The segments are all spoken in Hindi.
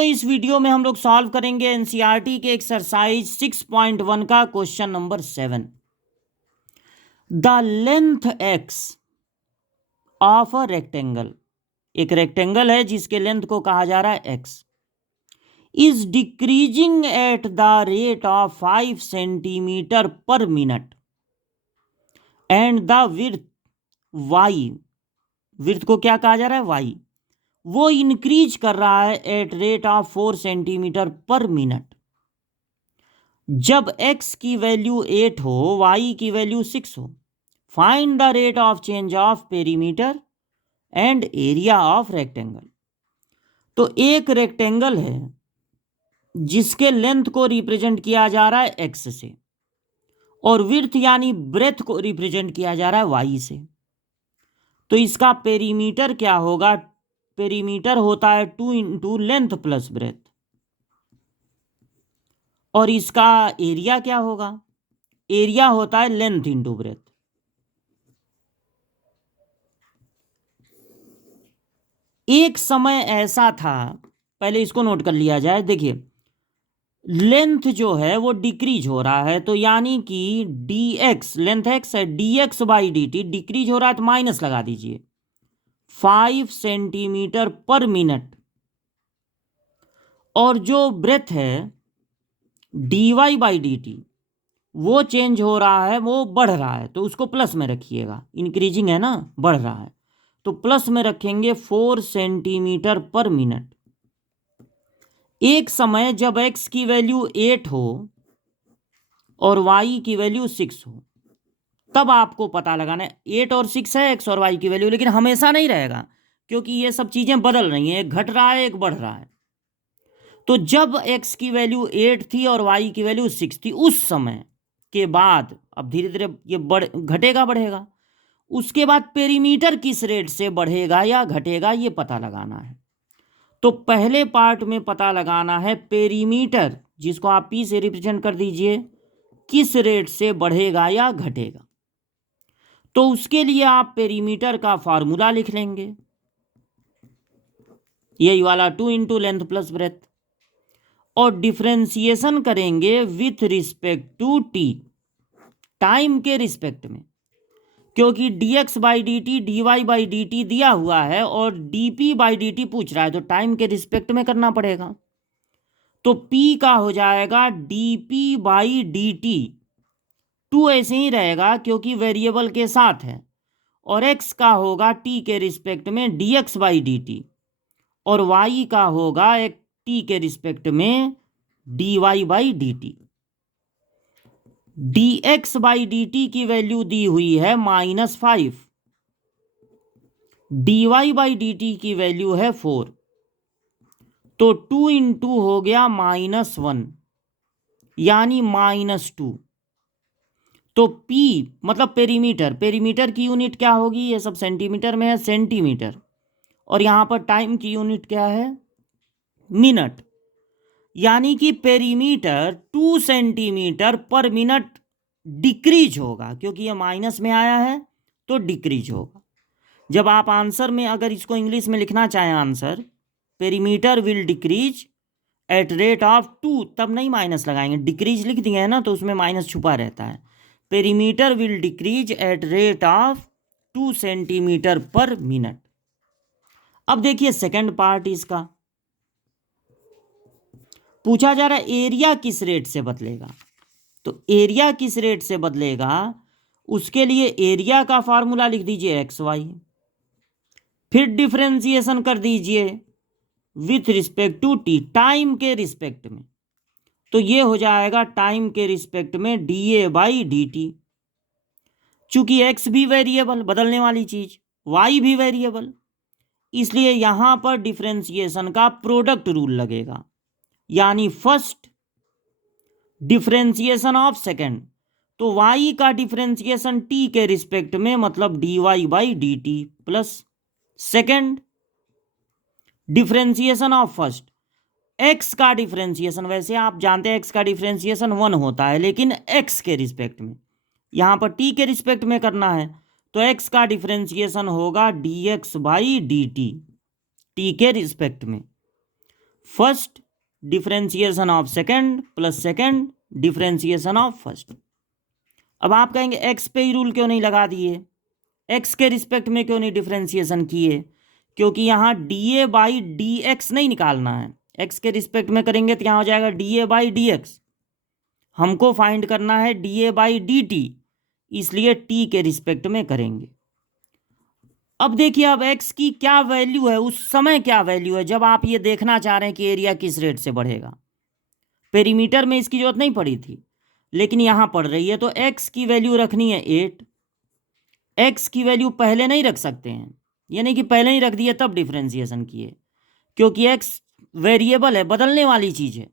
दोस्तों इस वीडियो में हम लोग सॉल्व करेंगे एनसीईआरटी के एक्सरसाइज 6.1 का question number 7। The length X of a rectangle, एक रेक्टेंगल है जिसके लेंथ को कहा जा रहा है X, is decreasing at the rate of 5 centimetre per minute and the width Y, width को क्या कहा जा रहा है वाई, वो इंक्रीज कर रहा है at rate of 4 centimetre per minute. जब x की वैल्यू 8 हो, y की वैल्यू 6 हो, find the rate of change of perimeter and area of rectangle. तो एक रेक्टेंगल है जिसके लेंथ को रिप्रेजेंट किया जा रहा है x से और विड्थ यानी ब्रेथ को रिप्रेजेंट किया जा रहा है y से। तो इसका पेरीमीटर क्या होगा? पेरीमीटर होता है 2 इंटू लेंथ प्लस ब्रेथ। और इसका एरिया क्या होगा? एरिया होता है लेंथ इंटू ब्रेथ। एक समय ऐसा था, पहले इसको नोट कर लिया जाए। देखिए लेंथ जो है वो डिक्रीज हो रहा है, तो यानी कि dx, लेंथ x है, dx बाई dt डिक्रीज हो रहा है, तो माइनस लगा दीजिए 5 सेंटीमीटर पर मिनट। और जो ब्रेथ है dy बाई dt वो चेंज हो रहा है, वो बढ़ रहा है, तो उसको प्लस में रखिएगा, इंक्रीजिंग है ना, बढ़ रहा है, तो प्लस में रखेंगे 4 सेंटीमीटर पर मिनट। एक समय जब x की वैल्यू 8 हो और y की वैल्यू 6 हो, तब आपको पता लगाना है 8 और 6 है x और y की वैल्यू, लेकिन हमेशा नहीं रहेगा क्योंकि ये सब चीजें बदल रही हैं, एक घट रहा है एक बढ़ रहा है। तो जब x की वैल्यू 8 थी और y की वैल्यू 6 थी, उस समय के बाद अब धीरे धीरे ये घटेगा बढ़ेगा, उसके बाद पेरीमीटर किस रेट से बढ़ेगा या घटेगा ये पता लगाना है। तो पहले पार्ट में पता लगाना है पेरीमीटर, जिसको आप P से रिप्रेजेंट कर दीजिए, किस रेट से बढ़ेगा या घटेगा। तो उसके लिए आप पेरीमीटर का फॉर्मूला लिख लेंगे, यही वाला 2 इंटू लेंथ प्लस ब्रेथ, और डिफ्रेंसिएशन करेंगे with respect to T, time के रिस्पेक्ट में, क्योंकि dx by D T dy by D T दिया हुआ है और dp बाई डी टी पूछ रहा है, तो टाइम के रिस्पेक्ट में करना पड़ेगा। तो p का हो जाएगा dp बाई डी टी, 2 ऐसे ही रहेगा क्योंकि वेरिएबल के साथ है, और x का होगा t के रिस्पेक्ट में dx बाई डी टी, और y का होगा एक t के रिस्पेक्ट में dy by D T. dx by D T की वैल्यू दी हुई है -5, dy बाई डी टी की वैल्यू है 4, तो 2 इंटू हो गया -1 यानी -2। तो P मतलब पेरीमीटर, पेरीमीटर की यूनिट क्या होगी? ये सब सेंटीमीटर में है, सेंटीमीटर, और यहां पर टाइम की यूनिट क्या है? मिनट। यानी कि perimeter 2 centimetre per minute decrease होगा, क्योंकि ये माइनस में आया है तो डिक्रीज होगा। जब आप आंसर में अगर इसको इंग्लिश में लिखना चाहें, answer perimeter will decrease at rate of 2, तब नहीं माइनस लगाएंगे, डिक्रीज लिख दिए हैं ना, तो उसमें माइनस छुपा रहता है। Perimeter will decrease at rate of 2 centimetre per minute. अब देखिए सेकंड पार्ट इसका पूछा जा रहा है, एरिया किस रेट से बदलेगा। तो एरिया किस रेट से बदलेगा, उसके लिए एरिया का फॉर्मूला लिख दीजिए एक्स वाई, फिर डिफरेंशिएशन कर दीजिए with respect to T, time के रिस्पेक्ट में, तो ये हो जाएगा टाइम के रिस्पेक्ट में D A by D T. चूंकि एक्स भी वेरिएबल, बदलने वाली चीज, वाई भी वेरिएबल, इसलिए यहां पर डिफरेंशिएशन का प्रोडक्ट रूल लगेगा, यानी फर्स्ट डिफरेंशिएशन ऑफ सेकेंड, तो y का डिफरेंशिएशन t के रिस्पेक्ट में मतलब dy by D T, plus second differentiation of first x का डिफरेंशिएशन, वैसे आप जानते हैं x का डिफरेंशिएशन 1 होता है, लेकिन x के रिस्पेक्ट में, यहां पर t के रिस्पेक्ट में करना है, तो x का डिफरेंशिएशन होगा dx by D T, t के रिस्पेक्ट में। First differentiation of second plus second differentiation of first. अब आप कहेंगे एक्स पे ही रूल क्यों नहीं लगा दिए, एक्स के रिस्पेक्ट में क्यों नहीं डिफरेंशिएशन किए? क्योंकि यहाँ D A by D x नहीं निकालना है, एक्स के रिस्पेक्ट में करेंगे तो यहाँ हो जाएगा D A by D x. हमको फाइंड करना है D A by D T, इसलिए टी के रिस्पेक्ट में करेंगे। अब देखिए अब एक्स की क्या वैल्यू है, उस समय क्या वैल्यू है जब आप ये देखना चाह रहे हैं कि एरिया किस रेट से बढ़ेगा। पेरीमीटर में इसकी जरूरत नहीं पड़ी थी, लेकिन यहाँ पड़ रही है, तो एक्स की वैल्यू रखनी है 8। एक्स की वैल्यू पहले नहीं रख सकते हैं, यानी कि पहले ही रख दिए तब डिफ्रेंसिएशन किए, क्योंकि एक्स वेरिएबल है, बदलने वाली चीज़ है।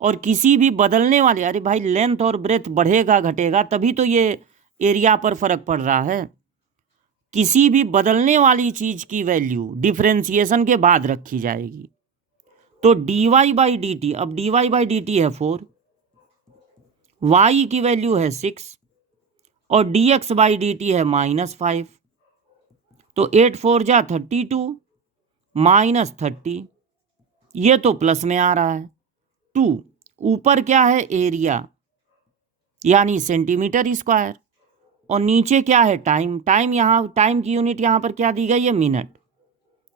और किसी भी बदलने वाले, अरे भाई लेंथ और ब्रेथ बढ़ेगा घटेगा तभी तो ये एरिया पर फर्क पड़ रहा है। किसी भी बदलने वाली चीज की वैल्यू डिफरेंशिएशन के बाद रखी जाएगी। तो D Y by D T, अब D Y by D T है 4, वाई की वैल्यू है 6 और D X by D T है -5। तो 8 4 जा 32 -30, ये तो प्लस में आ रहा है 2। ऊपर क्या है एरिया यानी सेंटीमीटर स्क्वायर, और नीचे क्या है टाइम। टाइम यहाँ, टाइम की यूनिट यहाँ पर क्या दी गई है, मिनट।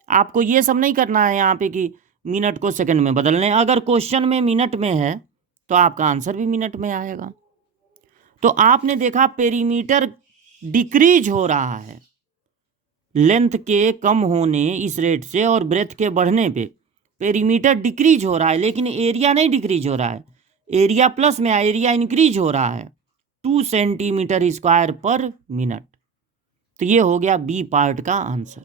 आपको ये सब नहीं करना है यहाँ पे कि मिनट को सेकंड में बदल लें। अगर क्वेश्चन में मिनट में है तो आपका आंसर भी मिनट में आएगा। तो आपने देखा पेरीमीटर डिक्रीज हो रहा है लेंथ के कम होने इस रेट से और ब्रेथ के बढ़ने पे पेरीमीटर डिक्रीज हो रहा है, लेकिन एरिया नहीं डिक्रीज हो रहा है, एरिया प्लस में, एरिया इंक्रीज हो रहा है 2 सेंटीमीटर स्क्वायर पर मिनट। तो ये हो गया बी पार्ट का आंसर।